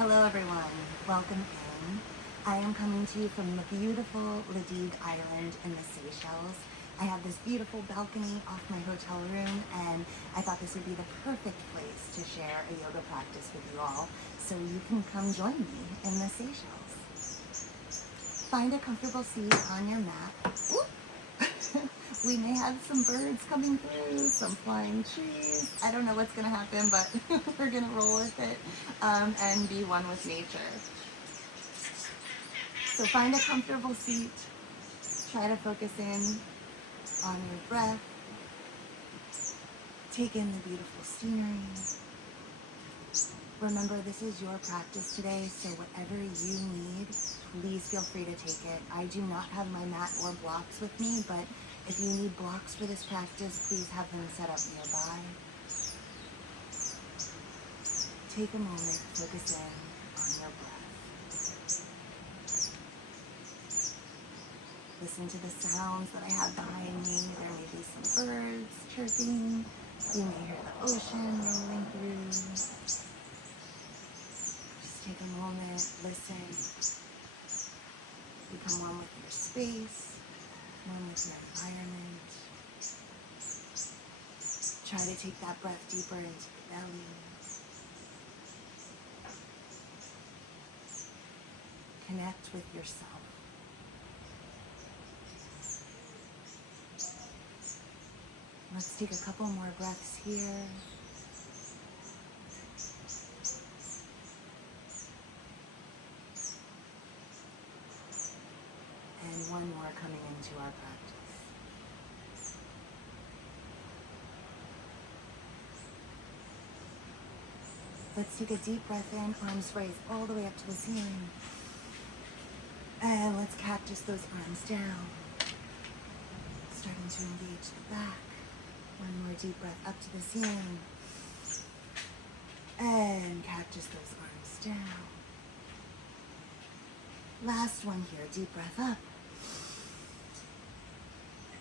Hello everyone, welcome in. I am coming to you from the beautiful Ladigue Island in the Seychelles. I have this beautiful balcony off my hotel room and I thought this would be the perfect place to share a yoga practice with you all, so you can come join me in the Seychelles. Find a comfortable seat on your mat. We may have some birds coming through, some flying trees. I don't know what's going to happen, but we're going to roll with it and be one with nature. So find a comfortable seat. Try to focus in on your breath. Take in the beautiful scenery. Remember, this is your practice today, so whatever you need, please feel free to take it. I do not have my mat or blocks with me, but if you need blocks for this practice, please have them set up nearby. Take a moment, focus in on your breath. Listen to the sounds that I have behind me. There may be some birds chirping. You may hear the ocean rolling through. Take a moment, listen, become one with your space, one with your environment. Try to take that breath deeper into the belly. Connect with yourself. Let's take a couple more breaths here. And one more coming into our practice. Let's take a deep breath in, arms raised all the way up to the ceiling. And let's cactus those arms down. Starting to engage the back. One more deep breath up to the ceiling. And cactus those arms down. Last one here, deep breath up.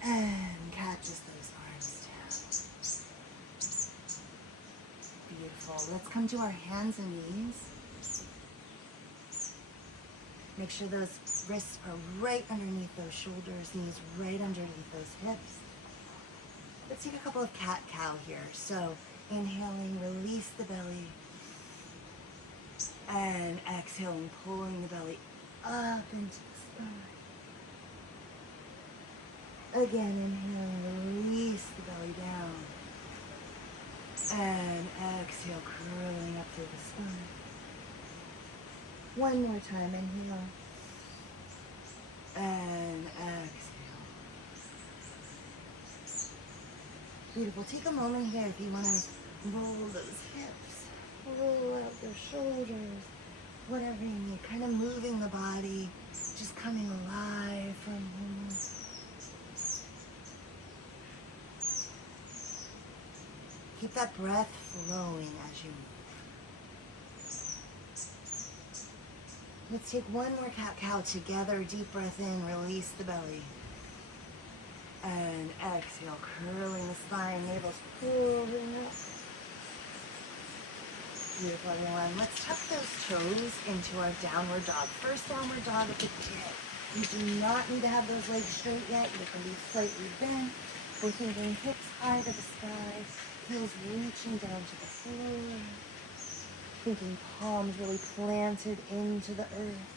And cactus those arms down. Beautiful. Let's come to our hands and knees. Make sure those wrists are right underneath those shoulders, knees right underneath those hips. Let's take a couple of cat-cow here. So inhaling, release the belly. And exhaling, pulling the belly up into the spine. Again, inhaling, release the belly down. And exhale, curling up through the spine. One more time, inhale. And exhale. Beautiful. Take a moment here if you want to roll those hips. Roll out your shoulders. Whatever you need. Kind of moving the body. Just coming alive for a moment. Keep that breath flowing as you move. Let's take one more cat-cow together. Deep breath in, release the belly. And exhale, curling the spine, navel's pulling up. Beautiful, everyone. Let's tuck those toes into our downward dog. First downward dog of the day. You do not need to have those legs straight yet. You can be slightly bent. We're thinking hips high to the sky. Heels reaching down to the floor. Thinking palms really planted into the earth.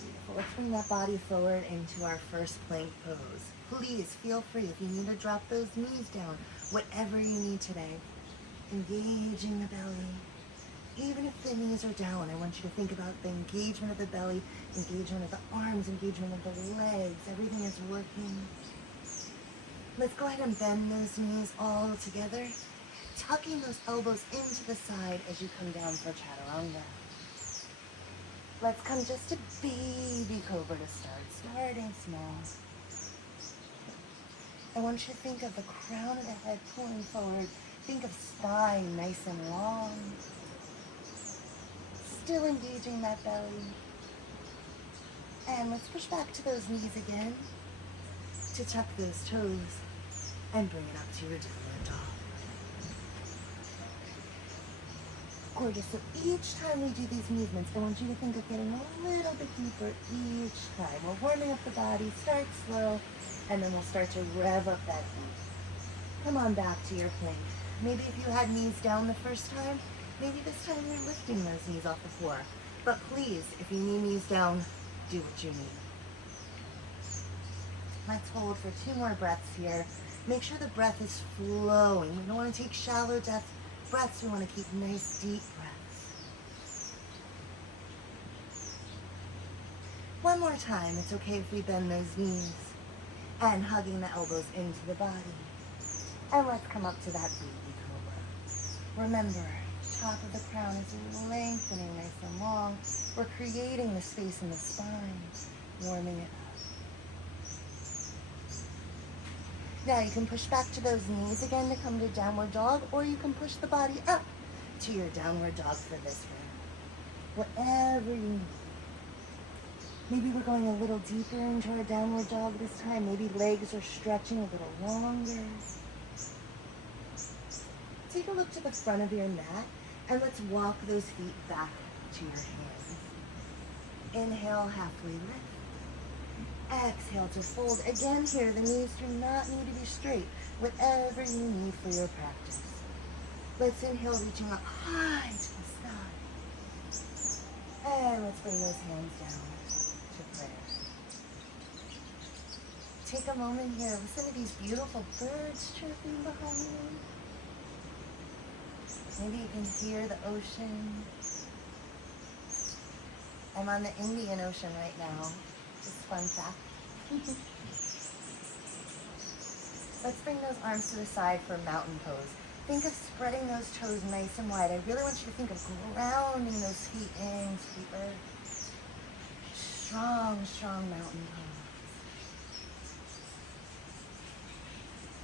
Beautiful. Let's bring that body forward into our first plank pose. Please feel free if you need to drop those knees down, whatever you need today. Engaging the belly. Even if the knees are down, I want you to think about the engagement of the belly, engagement of the arms, engagement of the legs. Everything is working. Let's go ahead and bend those knees all together, tucking those elbows into the side as you come down for Chaturanga. Let's come just a baby cobra to start, starting small. I want you to think of the crown of the head pulling forward. Think of spine nice and long. Still engaging that belly. And let's push back to those knees again to tuck those toes and bring it up to your downward dog. Gorgeous. So each time we do these movements, I want you to think of getting a little bit deeper each time. We're warming up the body. Start slow, and then we'll start to rev up that beat. Come on back to your plank. Maybe if you had knees down the first time, maybe this time you're lifting those knees off the floor. But please, if you need knees down, do what you need. Let's hold for 2 more breaths here. Make sure the breath is flowing. We don't want to take shallow breaths. We want to keep nice, deep breaths. One more time. It's okay if we bend those knees and hugging the elbows into the body. And let's come up to that baby cobra. Remember, top of the crown is lengthening nice and long. We're creating the space in the spine, warming it up. Now you can push back to those knees again to come to downward dog, or you can push the body up to your downward dog for this one. Whatever you need. Maybe we're going a little deeper into our downward dog this time. Maybe legs are stretching a little longer. Take a look to the front of your mat and let's walk those feet back to your hands. Inhale, halfway lift. Exhale to fold. Again here, the knees do not need to be straight. Whatever you need for your practice. Let's inhale, reaching up high to the sky. And let's bring those hands down to prayer. Take a moment here. Listen to these beautiful birds chirping behind you. Maybe you can hear the ocean. I'm on the Indian Ocean right now. Just fun fact. Let's bring those arms to the side for mountain pose. Think of spreading those toes nice and wide. I really want you to think of grounding those feet into the earth. Strong, strong mountain pose.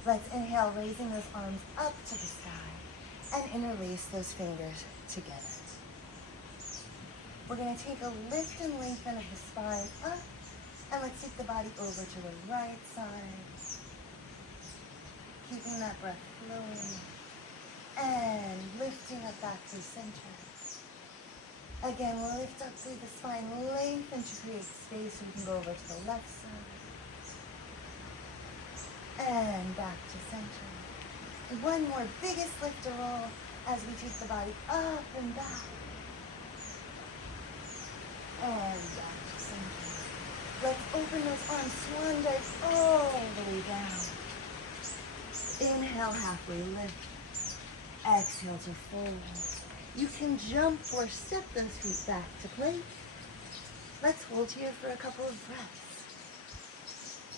Let's inhale, raising those arms up to the sky and interlace those fingers together. We're going to take a lift and lengthen of the spine up, and let's take the body over to the right side. Keeping that breath flowing and lifting up back to center. Again, we'll lift up through the spine, lengthen to create space so we can go over to the left side. And back to center. One more biggest lift and roll as we take the body up and back. And back to center. Let's open those arms, swan dive all the way down. Inhale, halfway lift. Exhale to fold. You can jump or step those feet back to plank. Let's hold here for a couple of breaths.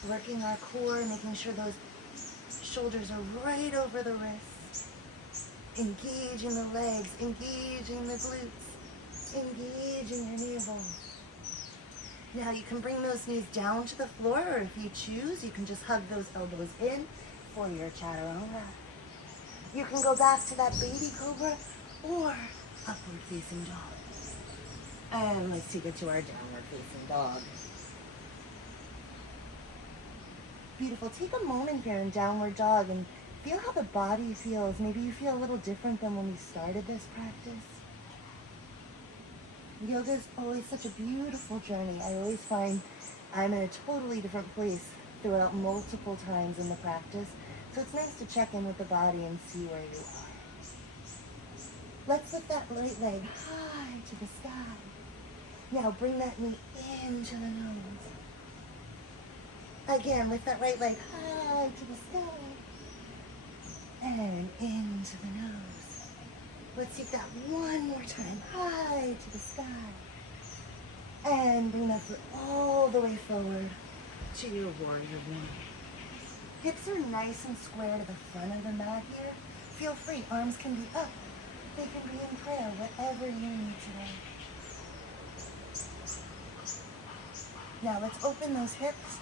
Working our core, making sure those shoulders are right over the wrists. Engaging the legs, engaging the glutes, engaging your navel. Now you can bring those knees down to the floor, or if you choose, you can just hug those elbows in for your chaturanga. You can go back to that baby cobra or upward facing dog. And let's take it to our downward facing dog. Beautiful. Take a moment here in downward dog and feel how the body feels. Maybe you feel a little different than when we started this practice. Yoga is always such a beautiful journey. I always find I'm in a totally different place throughout multiple times in the practice. So it's nice to check in with the body and see where you are. Let's lift that right leg high to the sky. Now bring that knee into the nose. Again, lift that right leg high to the sky. And into the nose. Let's take that one more time. High to the sky. And bring that foot all the way forward to your warrior one. Hips are nice and square to the front of the mat here. Feel free. Arms can be up. They can be in prayer, whatever you need today. Now let's open those hips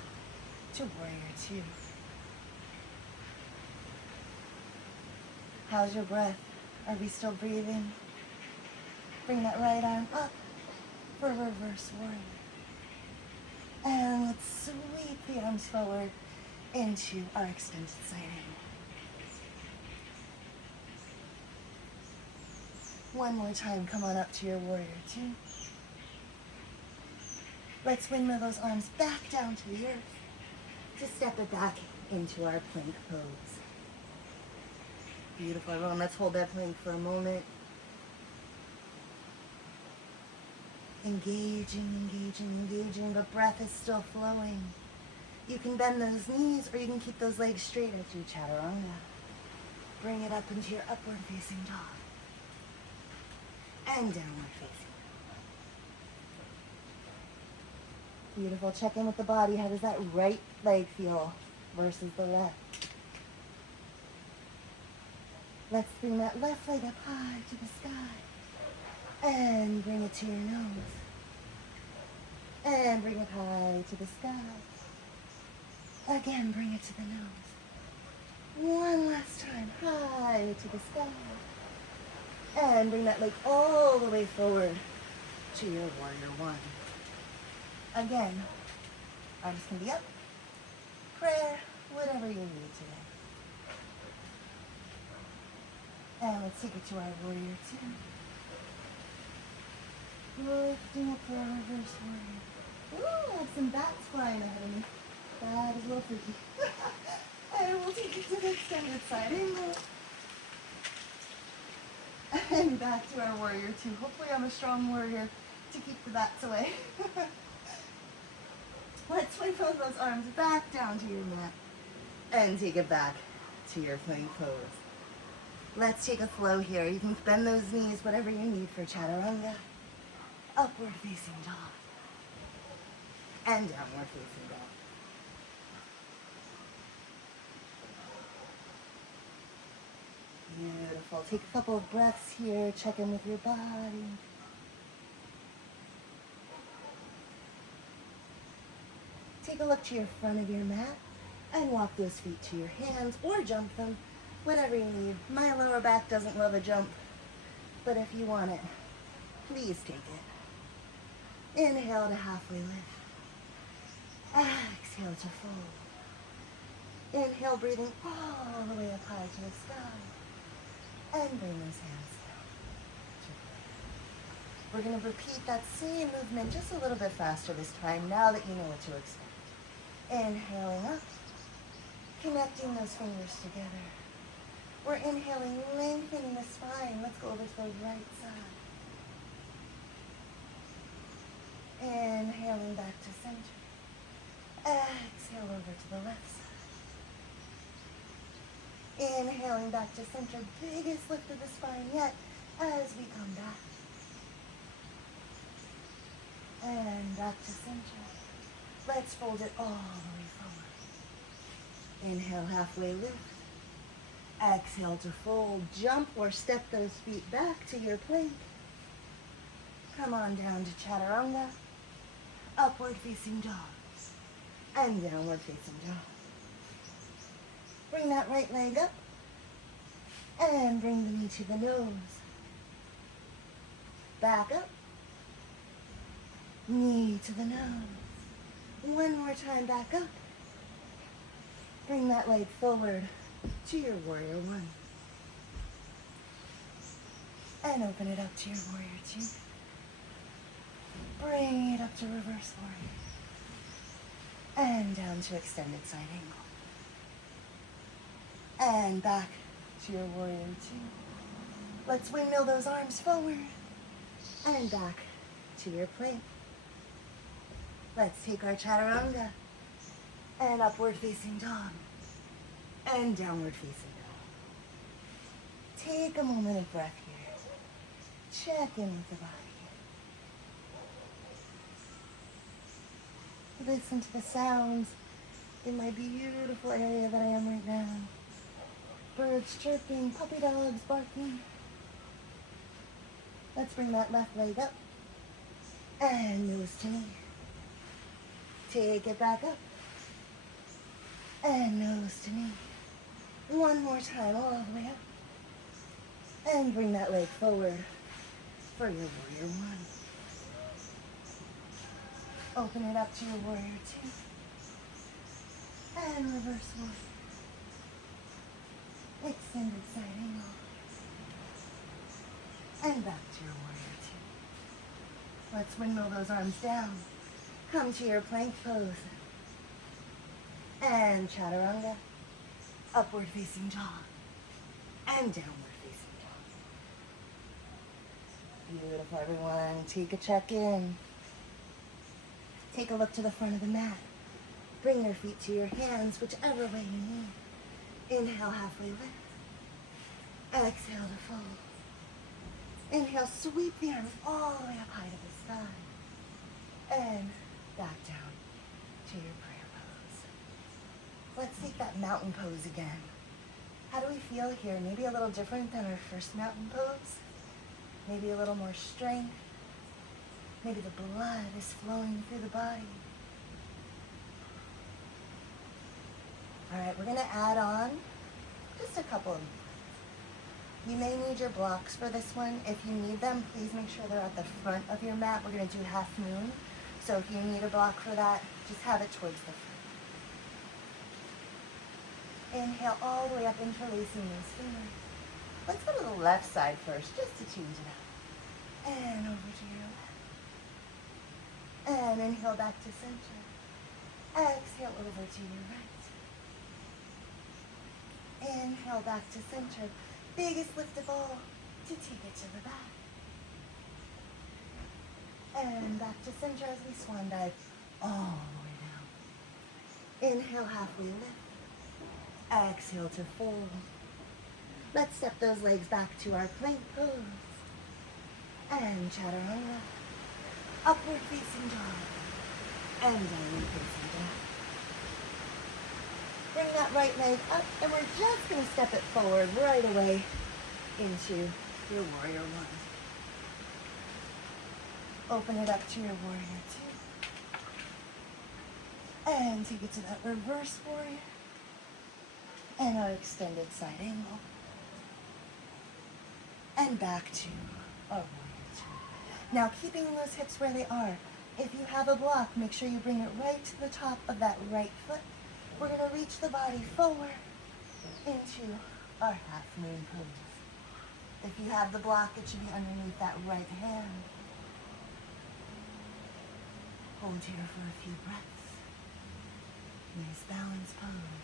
to warrior two. How's your breath? Are we still breathing? Bring that right arm up for reverse warrior. And let's sweep the arms forward into our extended side angle. One more time, come on up to your warrior two. Let's windmill those arms back down to the earth to step it back into our plank pose. Beautiful, everyone. Let's hold that plank for a moment. Engaging, engaging, engaging, but breath is still flowing. You can bend those knees or you can keep those legs straight as you chaturanga. Bring it up into your upward facing dog. And downward facing. Beautiful. Check in with the body. How does that right leg feel versus the left? Let's bring that left leg up high to the sky. And bring it to your nose. And bring it high to the sky. Again, bring it to the nose. One last time, high to the sky. And bring that leg all the way forward to your warrior one. Again, arms can be up, prayer, whatever you need today. And let's take it to our warrior two. Lifting up for our reverse warrior. Ooh, I have some bats flying ahead of me. That is a little freaky. And we'll take it to the extended side angle. And back to our warrior two. Hopefully I'm a strong warrior to keep the bats away. Let's swing both those arms back down to your mat and take it back to your plank pose. Let's take a flow here. You can bend those knees, whatever you need for chaturanga. Upward facing dog. And downward facing dog. Beautiful. Take a couple of breaths here. Check in with your body. Take a look to your front of your mat and walk those feet to your hands or jump them, whatever you need. My lower back doesn't love a jump, but if you want it, please take it. Inhale to halfway lift. Exhale to fold. Inhale, breathing all the way up high to the sky. And bring those hands down. We're going to repeat that same movement just a little bit faster this time, now that you know what to expect. Inhaling up, connecting those fingers together. We're inhaling, lengthening the spine. Let's go over to the right side. Inhaling back to center. Exhale over to the left side. Inhaling back to center. Biggest lift of the spine yet as we come back. And back to center. Let's fold it all the way forward. Inhale, halfway lift. Exhale to fold. Jump or step those feet back to your plank. Come on down to chaturanga. Upward facing dogs. And downward facing dog. Bring that right leg up. And bring the knee to the nose. Back up. Knee to the nose. One more time, back up. Bring that leg forward to your warrior one. And open it up to your warrior two. Bring it up to reverse warrior. And down to extended side angle. And back to your warrior two. Let's windmill those arms forward. And back to your plank. Let's take our chaturanga and upward facing dog and downward facing dog. Take a moment of breath here. Check in with the body. Listen to the sounds in my beautiful area that I am right now. Birds chirping, puppy dogs barking. Let's bring that left leg up and nose to knee. Take it back up. And nose to knee. One more time, all the way up. And bring that leg forward for your warrior one. Open it up to your warrior two. And reverse one. Extended side And back to your warrior two. Let's windmill those arms down. Come to your plank pose. And chaturanga. Upward facing dog. And downward facing dog. Beautiful, everyone. Take a check-in. Take a look to the front of the mat. Bring your feet to your hands, whichever way you need. Inhale, halfway lift. Exhale to fold. Inhale, sweep the arms all the way up high to the sky. And back down to your prayer pose. Let's take that mountain pose again. How do we feel here? Maybe a little different than our first mountain pose. Maybe a little more strength. Maybe the blood is flowing through the body. All right, we're gonna add on just a couple. You may need your blocks for this one. If you need them, please make sure they're at the front of your mat. We're gonna do half moon. So if you need a block for that, just have it towards the front. Inhale all the way up, interlacing those fingers. Let's go to the left side first, just to change it up. And over to your left. And inhale back to center. Exhale over to your right. Inhale back to center. Biggest lift of all to take it to the back. And back to center as we swan dive all the way down. Inhale, halfway lift. Exhale to fold. Let's step those legs back to our plank pose. And chaturanga. Upward facing dog. And downward facing dog. Bring that right leg up, and we're just going to step it forward right away into your warrior one. Open it up to your warrior two. And take it to that reverse warrior. And our extended side angle. And back to our warrior two. Now keeping those hips where they are. If you have a block, make sure you bring it right to the top of that right foot. We're going to reach the body forward into our half moon pose. If you have the block, it should be underneath that right hand. Hold here for a few breaths. Nice balance pose.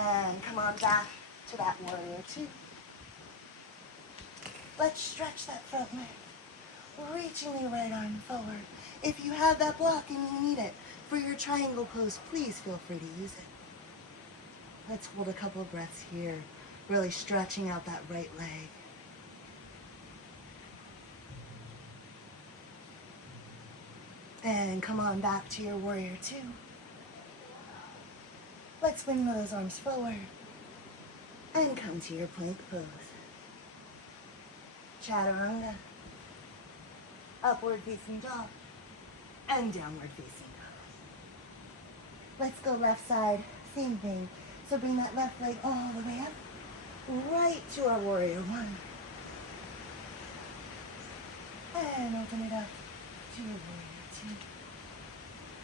And come on back to that warrior two. Let's stretch that front leg. Reaching the right arm forward. If you have that block and you need it for your triangle pose, please feel free to use it. Let's hold a couple of breaths here, really stretching out that right leg. And come on back to your warrior two. Let's swing those arms forward and come to your plank pose. Chaturanga. Upward facing dog and downward facing dog. Let's go left side, same thing. So bring that left leg all the way up, right to our warrior one. And open it up to your warrior two.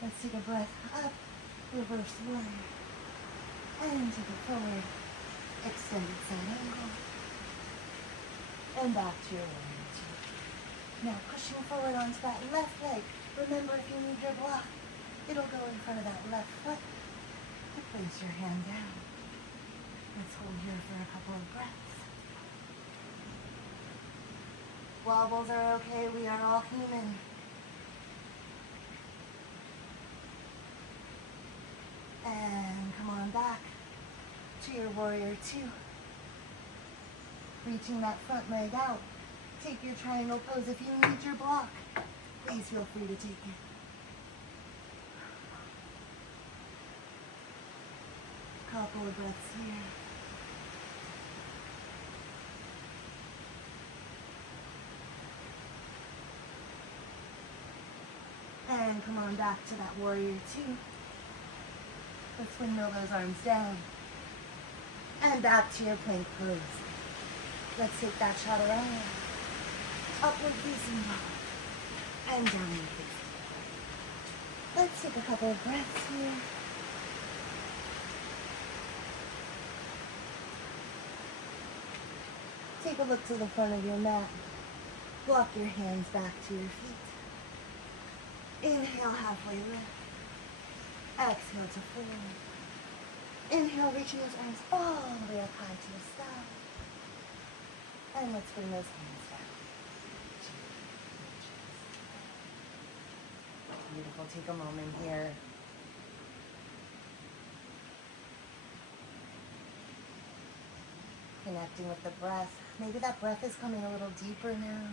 Let's take a breath up, reverse warrior. And take it forward, extended side angle. And back to your warrior two. Now pushing forward onto that left leg. Remember, if you need your block, it'll go in front of that left foot. And place your hand down. Let's hold here for a couple of breaths. Wobbles are okay. We are all human. And come on back to your warrior two. Reaching that front leg out. Take your triangle pose. If you need your block, please feel free to take it. Couple of breaths here. And come on back to that warrior two. Let's windmill those arms down. And back to your plank pose. Let's take that chaturanga. Upward facing dog. And downward facing dog. Let's take a couple of breaths here. Take a look to the front of your mat. Walk your hands back to your feet. Inhale, halfway lift. Exhale to fold. Inhale, reaching those arms all the way up high to the sky. And let's bring those hands down. Beautiful. Take a moment here. Connecting with the breath. Maybe that breath is coming a little deeper now.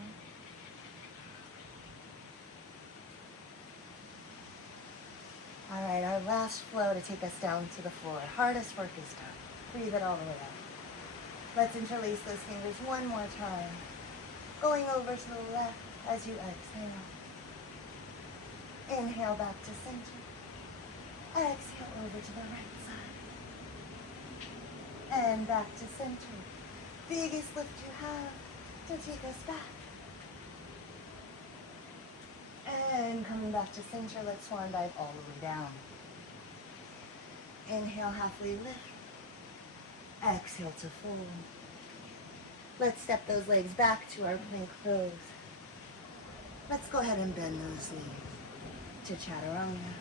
All right, our last flow to take us down to the floor. Hardest work is done. Breathe it all the way out. Let's interlace those fingers one more time. Going over to the left as you exhale. Inhale back to center. Exhale over to the right side. And back to center. Biggest lift you have to take us back. And coming back to center, let's swan dive all the way down. Inhale, halfway lift. Exhale to fold. Let's step those legs back to our plank pose. Let's go ahead and bend those knees to chaturanga.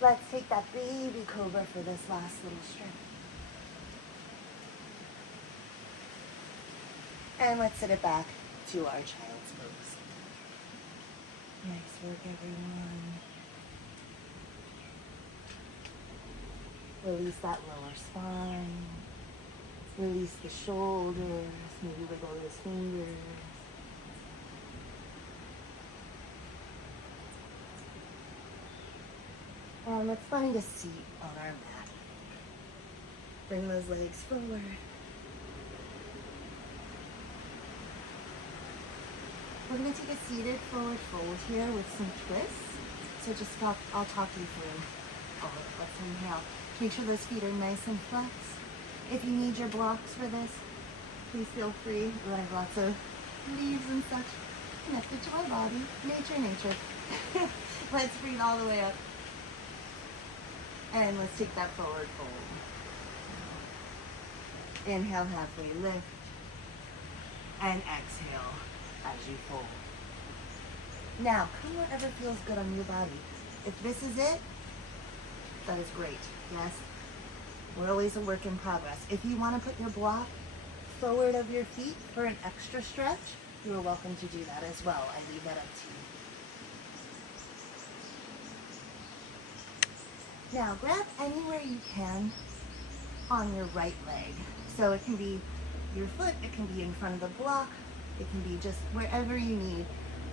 Let's take that baby cobra for this last little stretch. And let's sit it back to our child's pose. Nice work, everyone. Release that lower spine. Release the shoulders. Maybe wiggle those fingers. And let's find a seat on our mat. Bring those legs forward. We're going to take a seated forward fold here with some twists. So I'll talk you through all of it. Let's inhale. Make sure those feet are nice and flexed. If you need your blocks for this, please feel free. We have lots of leaves and such connected to our body. Nature. Let's breathe all the way up. And let's take that forward fold. Inhale, halfway lift. And exhale as you fold. Now, come wherever feels good on your body. If this is it, that is great. Yes, we're always a work in progress. If you want to put your block forward of your feet for an extra stretch, you're welcome to do that as well. I leave that up to you. Now, grab anywhere you can on your right leg. So it can be your foot, it can be in front of the block, it can be just wherever you need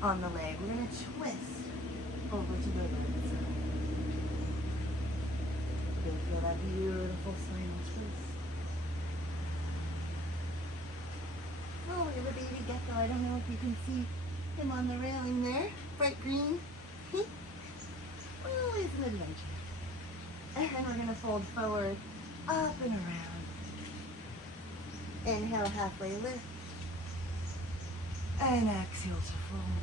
on the leg. We're going to twist over to the right side. You'll feel that beautiful spinal twist. Oh, we have a baby gecko. I don't know if you can see him on the railing there. Bright green. Oh, it's an adventure. And we're going to fold forward, up and around. Inhale, halfway lift. And exhale to fold.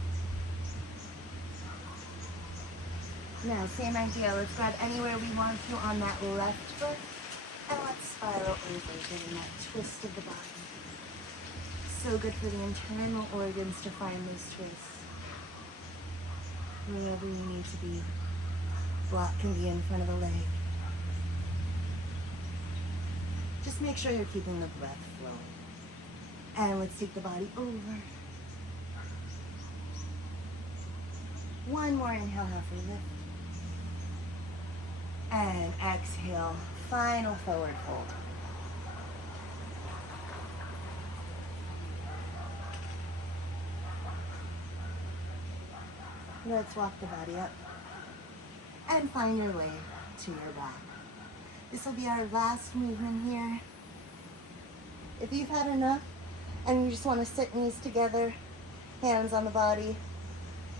Now, same idea. Let's grab anywhere we want to on that left foot. And let's spiral over, getting that twist of the body. So good for the internal organs to find those twists. Wherever you need to be. Block can be in front of the leg. Just make sure you're keeping the breath flowing. And let's take the body over. One more inhale, halfway lift. And exhale, final forward fold. Let's walk the body up and find your way to your back. This will be our last movement here. If you've had enough and you just want to sit knees together, hands on the body,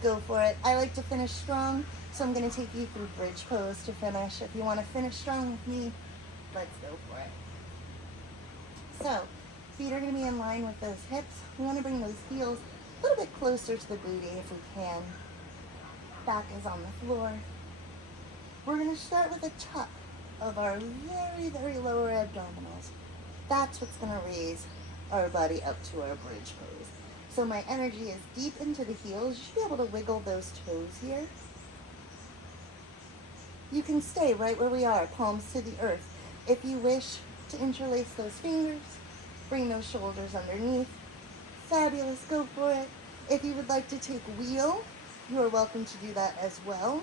go for it. I like to finish strong, so I'm going to take you through bridge pose to finish. If you want to finish strong with me, let's go for it. So, feet are going to be in line with those hips. We want to bring those heels a little bit closer to the booty if we can. Back is on the floor. We're going to start with a tuck of our very, very lower abdominals. That's what's going to raise our body up to our bridge pose. So my energy is deep into the heels. You should be able to wiggle those toes here. You can stay right where we are, palms to the earth. If you wish to interlace those fingers, bring those shoulders underneath. Fabulous, go for it. If you would like to take wheel, you are welcome to do that as well.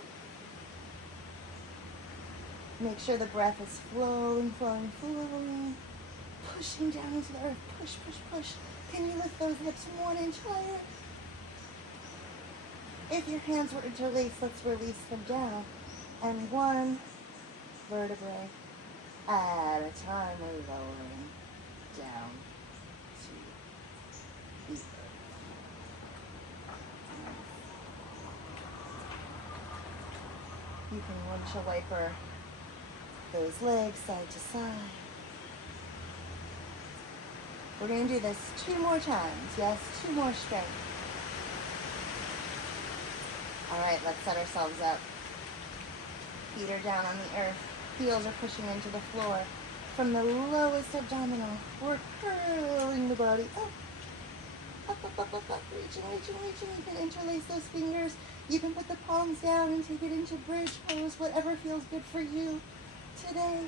Make sure the breath is flowing, flowing, flowing. Pushing down into the earth. Push, push, push. Can you lift those hips 1 inch higher? If your hands were interlaced, let's release them down. And one vertebrae at a time, we're lowering down to the earth. You can windshield wiper those legs side to side. We're going to do this 2 more times. Yes, 2 more strength. All right, let's set ourselves up. Feet are down on the earth. Heels are pushing into the floor. From the lowest abdominal, we're curling the body up. Up, up, up, up, up. Reaching, reaching, reaching. You can interlace those fingers. You can put the palms down and take it into bridge pose, whatever feels good for you today.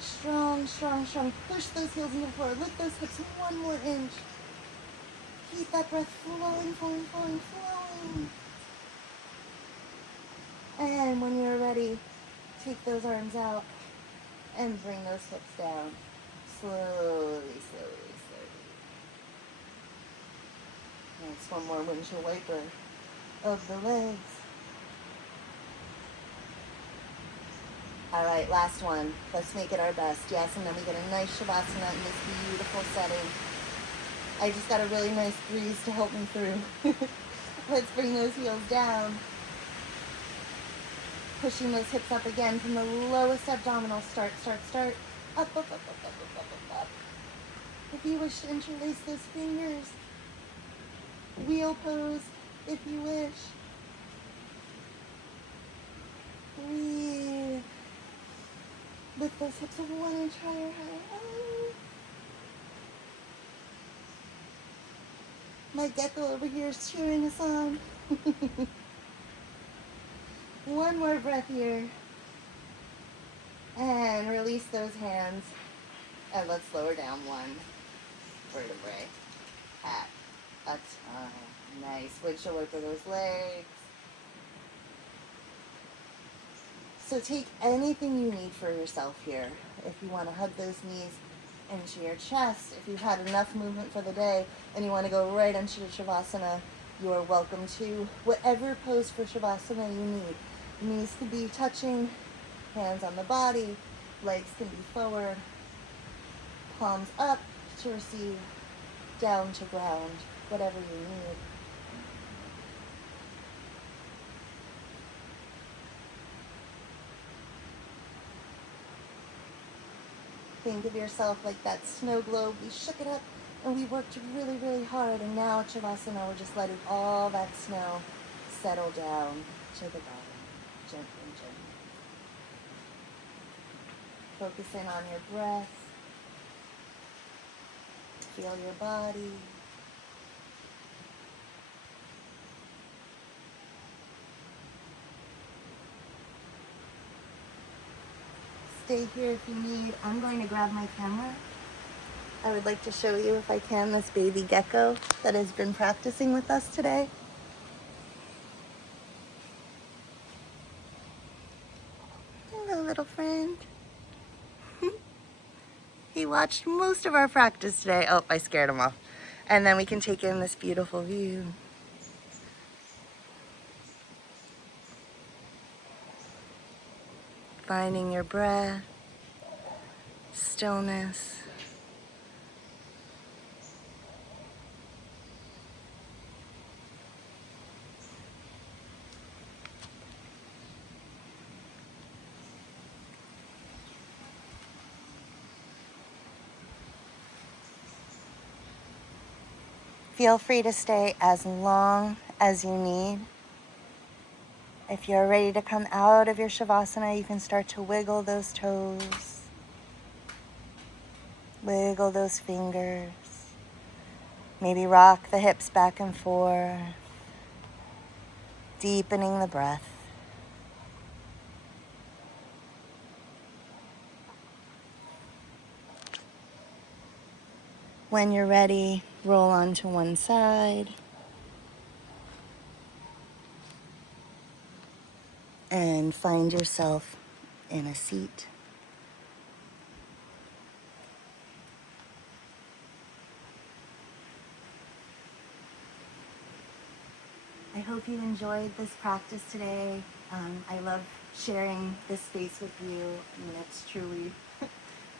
Strong, strong, strong. Push those heels into the floor. Lift those hips 1 more inch. Keep that breath flowing, flowing, flowing, flowing. And when you're ready, take those arms out and bring those hips down. Slowly, slowly, slowly. Next, 1 more windshield wiper of the legs. All right, last one. Let's make it our best. Yes, and then we get a nice Shavasana in this beautiful setting. I just got a really nice breeze to help me through. Let's bring those heels down. Pushing those hips up again from the lowest abdominal. Start, start, start. Up, up, up, up, up, up, up, up, up. If you wish to interlace those fingers, wheel pose if you wish. Breathe. Lift those hips 1 inch higher, higher, higher. My gecko over here is cheering us on. 1 more breath here. And release those hands. And let's lower down 1 vertebrae at a time. Nice. Windshield wiper those legs. So take anything you need for yourself here. If you want to hug those knees into your chest, if you've had enough movement for the day and you want to go right into the Shavasana, you are welcome to. Whatever pose for Shavasana you need. Knees can be touching, hands on the body, legs can be forward, palms up to receive, down to ground, whatever you need. Think of yourself like that snow globe. We shook it up and we worked really, really hard. And now at Shavasana, we're just letting all that snow settle down to the bottom, gently, gently. Focusing on your breath. Feel your body. Stay here if you need. I'm going to grab my camera. I would like to show you, if I can, this baby gecko that has been practicing with us today. Hello, little friend. He watched most of our practice today. Oh, I scared him off. And then we can take in this beautiful view. Finding your breath, stillness. Feel free to stay as long as you need. If you're ready to come out of your Shavasana, you can start to wiggle those toes. Wiggle those fingers. Maybe rock the hips back and forth, deepening the breath. When you're ready, roll onto one side and find yourself in a seat. I hope you enjoyed this practice today. I love sharing this space with you. I mean, it's truly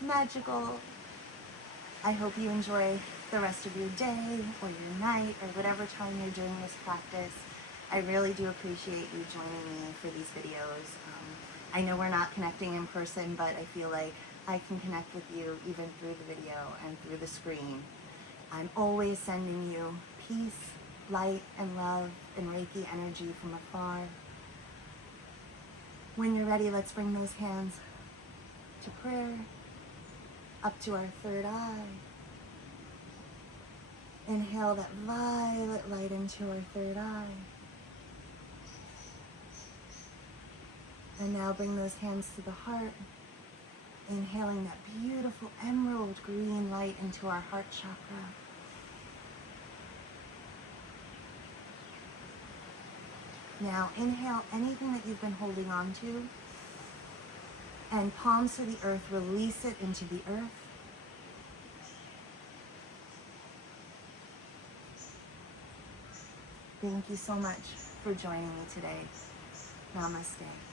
magical. I hope you enjoy the rest of your day or your night or whatever time you're doing this practice. I really do appreciate you joining me for these videos. I know we're not connecting in person, but I feel like I can connect with you even through the video and through the screen. I'm always sending you peace, light, and love and Reiki energy from afar. When you're ready, let's bring those hands to prayer, up to our third eye. Inhale that violet light into our third eye. And now bring those hands to the heart, inhaling that beautiful emerald green light into our heart chakra. Now inhale anything that you've been holding on to, and palms to the earth, release it into the earth. Thank you so much for joining me today. Namaste.